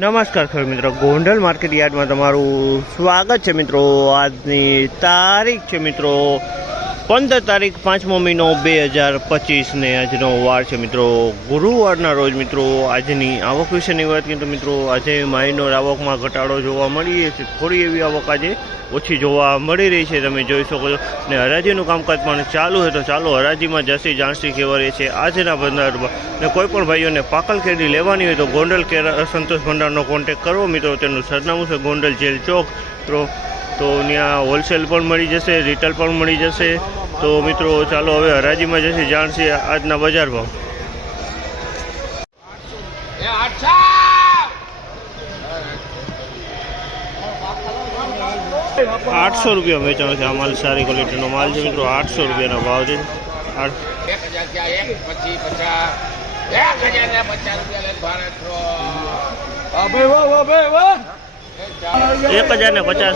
નમસ્કાર ખેડૂત મિત્રો, ગોંડલ માર્કેટ યાર્ડમાં તમારું સ્વાગત છે મિત્રો। આજની તારીખ છે મિત્રો 15 તારીખ 5મો મહિનો 2025 ને આજનો વાર છે મિત્રો ગુરુવારના રોજ। મિત્રો આજની આવક વિશેની વાત કરીએ તો મિત્રો આજે માઇનોર આવકમાં ઘટાડો જોવા મળી છે, થોડી એવી આવક આજે ઓછી જોવા મળી રહી છે, તમે જોઈ શકો છો। ને હરાજીનું કામકાજ પણ ચાલુ છે, તો ચાલો હરાજીમાં જસી જાણસી કેવા રહે છે આજના ભંડારમાં। ને કોઈ પણ ભાઈઓને પાકલ કેરી લેવાની હોય તો ગોંડલ સંતોષ ભંડારનો કોન્ટેક્ટ કરવો મિત્રો। તેનું સરનામું છે ગોંડલ જેલ ચોક તો ત્યાં હોલસેલ પણ મળી જશે, રિટેલ પણ મળી જશે। તો મિત્રો ચાલો હવે હરાજીમાં જશે જાણસી આજના બજાર ભાવ। 800 રૂપિયા વેચાણો છે। આ માલ સારી ક્વોલિટીનો માલ છે મિત્રો, 800 રૂપિયાનો ભાવ છે। 1050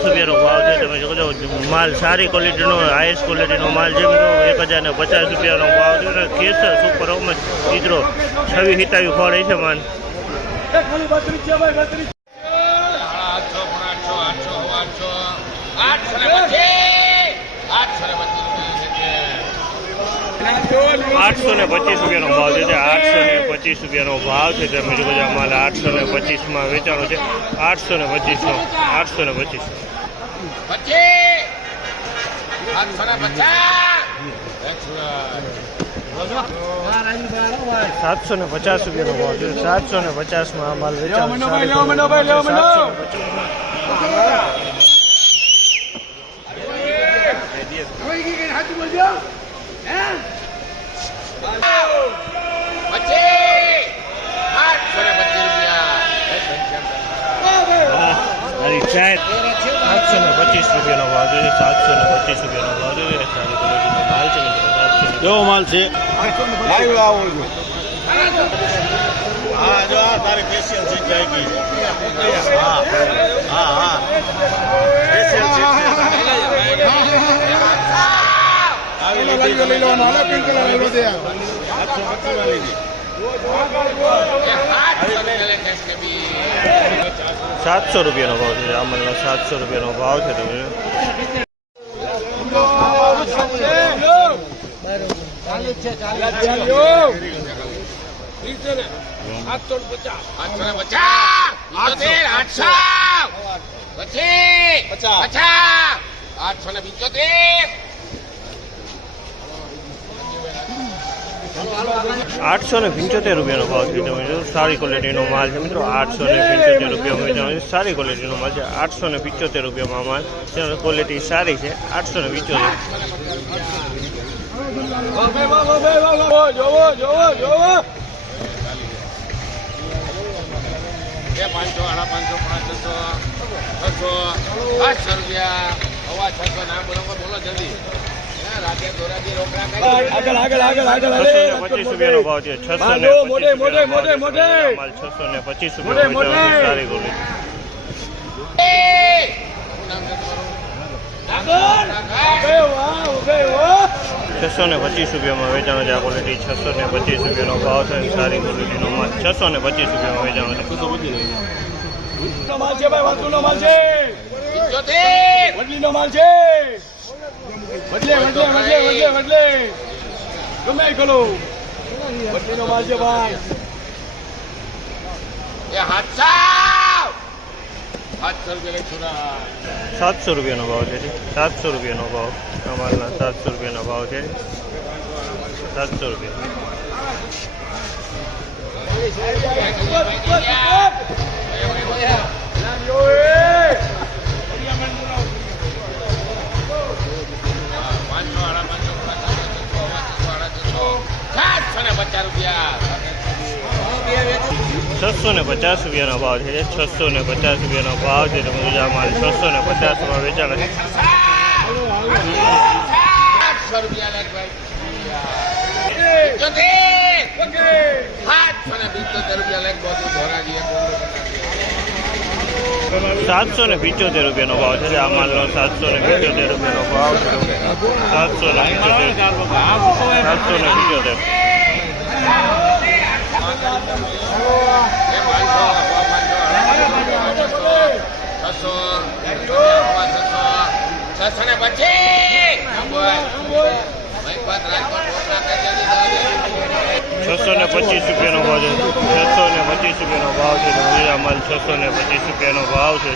રૂપિયાનો ભાવ છે। તમે જો માલ સારી ક્વોલિટીનો હાઈએસ્ટ ક્વોલિટીનો માલ છે મિત્રો, 1050 રૂપિયાનો ભાવ છે। કેસર સુપર ઓમસ મિત્રો 26-27 ફળ છે માલ। ₹825 રૂપિયાનો ભાવ છે। 825 રૂપિયાનો ભાવ છે। તમે જો માલ 825 વેચાણો છે। 825 825 750 રૂપિયાનો ભાવ છે। 750 માલ વેચાણો। 725 રૂપિયાનો ભાવ છે। 725 રૂપિયાનો ભાવ છે। સારી ક્વોલિટીનો માલ છે મિત્રો, કેવો માલ છે? જો આ તારી સ્પેશિયલ ચીજ આવી ગઈ। હા સ્પેશિયલ ચીજ લઈ લો નાનો પિંક કલર લઈ લો દે 700 રૂપિયાનો ભાવ છે। આ માલનો 700 રૂપિયાનો ભાવ છે। તમે 875 રૂપિયાનો ભાવ છે। તમે જો સારી ક્વોલિટીનો માલ છે મિત્રો, 875 રૂપિયા સારી ક્વોલિટીનો માલ છે। 875 રૂપિયામાં માલ છે, ક્વોલિટી સારી છે। 875 રૂપિયાનો ભાવ છે। 625 રૂપિયા સારી ક્વોલિટી। 625 રૂપિયામાં વેચાણો છે। આ ક્વોલિટી 625 રૂપિયાનો ભાવ છે, સારી ક્વોલિટીનો માલ। 625 રૂપિયામાં વેચાણો છે। ગમે ખલો વડલીનો માલ છે ભાઈ। 700 રૂપિયાનો ભાવ છે। 700 રૂપિયાનો ભાવ અમારના 700 રૂપિયાનો ભાવ છે। 700 રૂપિયા 650 રૂપિયાનો ભાવ છે। 650 રૂપિયાનો ભાવ છે। તમે જોજો માલ 650 વેચાણ છે। 775 રૂપિયાનો ભાવ છે। આ માલનો 775 રૂપિયાનો ભાવ છે। 775 રૂપિયાનો ભાવ છે. 625 રૂપિયાનો ભાવ છે. આ માલ 625 રૂપિયાનો ભાવ છે.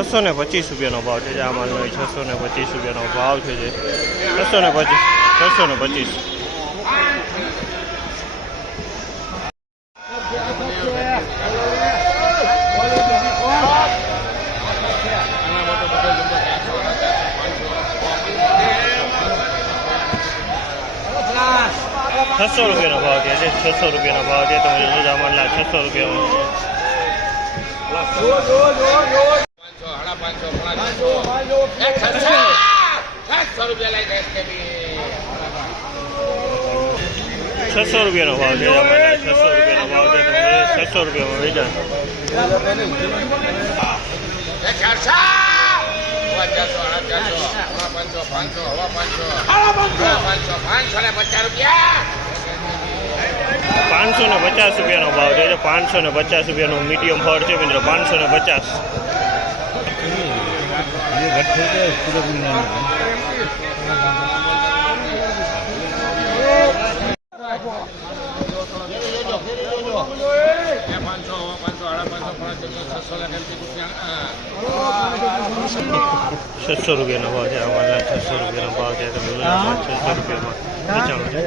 625 રૂપિયાનો ભાવ છે. આ માલનો 625 રૂપિયાનો ભાવ છે. 625. ₹600 રૂપિયાનો ભાવ છે. 600 રૂપિયાનો ભાવ છે. તમે જોજો માલના 600 રૂપિયાનો. 600 રૂપિયાનો ભાવ છે. 600 રૂપિયાનો ભાવ છે. 600 રૂપિયામાં વેચાણ. 550 રૂપિયાનો ભાવ છે. 550 રૂપિયાનો મીડિયમ ફળ છે મિત્રો. 550. ₹600 રૂપિયાનો ભાવ છે. અમારા 600 રૂપિયાનો ભાવ છે. તમે 600 રૂપિયામાં વેચાણ છે.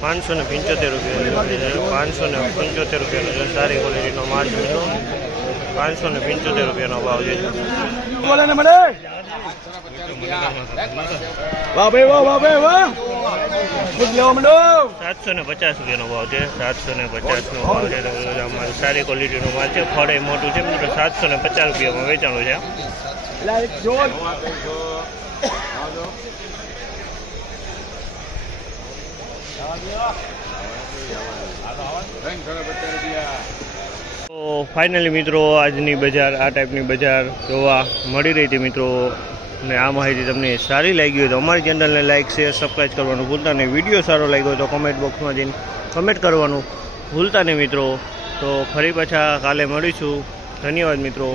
575 રૂપિયા. 575 રૂપિયાનો છે. સારી ક્વોલિટીનો માલ છે મિત્રો. 575 રૂપિયાનો ભાવ છે. વાહ ભાઈ વાહ વાહ ભાઈ વાહ. ખુદ લેવા માંડો. 750 રૂપિયાનો ભાવ છે. 750 નો ભાવ છે. માલ સારી ક્વોલિટીનો માલ છે. ફળ એ મોટું છે મિત્રો. 750 રૂપિયામાં વેચાણું છે. તો ફાઇનલી મિત્રો આજની બજાર આ ટાઈપની બજાર જોવા મળી રહી હતી મિત્રો. ને આ માહિતી તમને સારી લાગી હોય તો અમારી ચેનલને લાઇક શેર સબસ્ક્રાઈબ કરવાનું ભૂલતા નહીં. વિડીયો સારો લાગ્યો તો કમેન્ટ બોક્સમાં જઈને કમેન્ટ કરવાનું ભૂલતા નહીં મિત્રો. તો ફરી પાછા કાલે મળીશું. ધન્યવાદ મિત્રો.